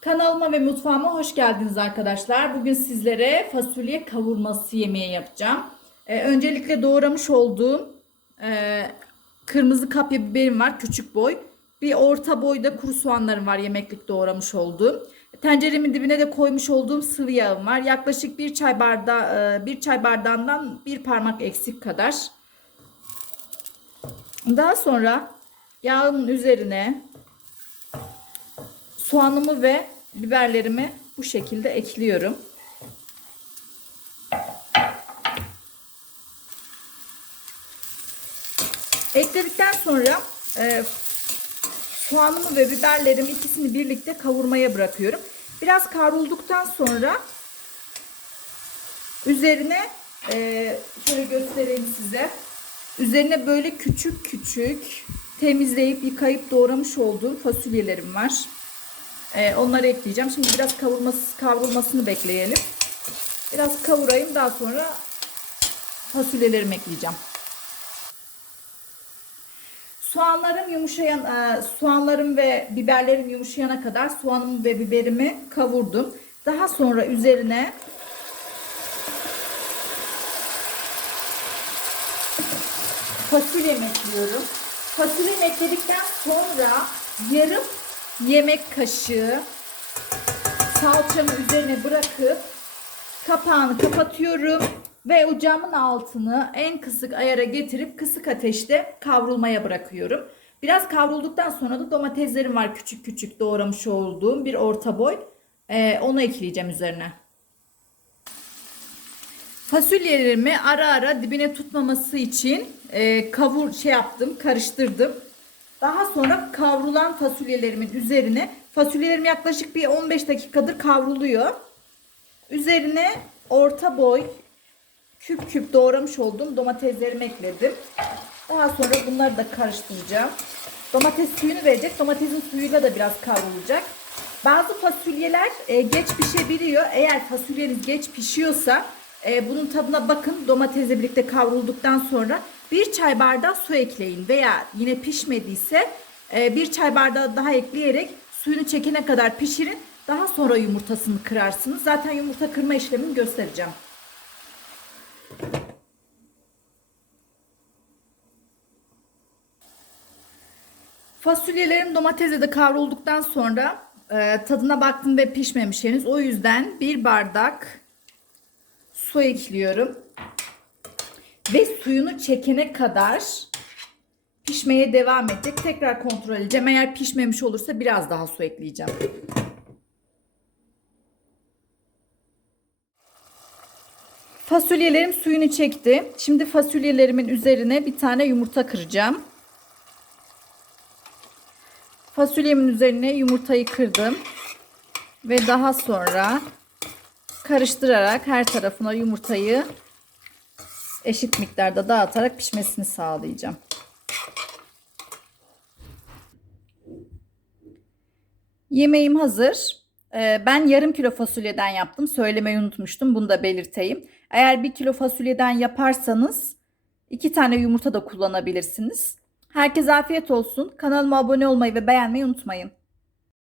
Kanalıma ve mutfağıma hoş geldiniz arkadaşlar. Bugün sizlere fasulye kavurması yemeği yapacağım. Ee, öncelikle doğramış olduğum e, kırmızı kapya biberim var küçük boy. Bir orta boyda kuru soğanlarım var yemeklik doğramış olduğum. Tenceremin dibine de koymuş olduğum sıvı yağım var. Yaklaşık bir çay bardağı, e, bir çay bardağından bir parmak eksik kadar. Daha sonra yağın üzerine soğanımı ve biberlerimi bu şekilde ekliyorum. Ekledikten sonra e, soğanımı ve biberlerimi ikisini birlikte kavurmaya bırakıyorum. Biraz kavrulduktan sonra üzerine e, şöyle göstereyim size. Üzerine böyle küçük küçük temizleyip yıkayıp doğramış olduğum fasulyelerim var. Ee, onları ekleyeceğim. Şimdi biraz kavurması, kavrulmasını bekleyelim. Biraz kavurayım daha sonra fasulyelerimi ekleyeceğim. Soğanlarım yumuşayan, e, soğanlarım ve biberlerim yumuşayana kadar soğanımı ve biberimi kavurdum. Daha sonra üzerine fasulyemi ekliyorum. Fasulyemi ekledikten sonra yarım yemek kaşığı salçamı üzerine bırakıp kapağını kapatıyorum ve ocağımın altını en kısık ayara getirip kısık ateşte kavrulmaya bırakıyorum. Biraz kavrulduktan sonra da domateslerim var küçük küçük doğramış olduğum bir orta boy. Ee, onu ekleyeceğim üzerine. Fasulyelerimi ara ara dibine tutmaması için e, kavur şey yaptım, karıştırdım. Daha sonra kavrulan fasulyelerimin üzerine fasulyelerim yaklaşık bir 15 dakikadır kavruluyor. Üzerine orta boy küp küp doğramış olduğum domateslerimi ekledim. Daha sonra bunları da karıştıracağım. Domates suyunu verecek. Domatesin suyuyla da biraz kavrulacak. Bazı fasulyeler e, geç pişebiliyor. Eğer fasulyeniz geç pişiyorsa e, bunun tadına bakın. Domatesle birlikte kavrulduktan sonra bir çay bardağı su ekleyin. Veya yine pişmediyse e, bir çay bardağı daha ekleyerek suyunu çekene kadar pişirin. Daha sonra yumurtasını kırarsınız. Zaten yumurta kırma işlemini göstereceğim. Fasulyelerim domatesle de kavrulduktan sonra e, tadına baktım ve pişmemiş henüz. O yüzden bir bardak su ekliyorum. Ve suyunu çekene kadar pişmeye devam edecek. Tekrar kontrol edeceğim. Eğer pişmemiş olursa biraz daha su ekleyeceğim. Fasulyelerim suyunu çekti. Şimdi fasulyelerimin üzerine bir tane yumurta kıracağım. Fasulyemin üzerine yumurtayı kırdım. Ve daha sonra karıştırarak her tarafına yumurtayı eşit miktarda dağıtarak pişmesini sağlayacağım. Yemeğim hazır. Ee, Ben yarım kilo fasulyeden yaptım. Söylemeyi unutmuştum. Bunu da belirteyim. Eğer bir kilo fasulyeden yaparsanız iki tane yumurta da kullanabilirsiniz. Herkese afiyet olsun. Kanalıma abone olmayı ve beğenmeyi unutmayın.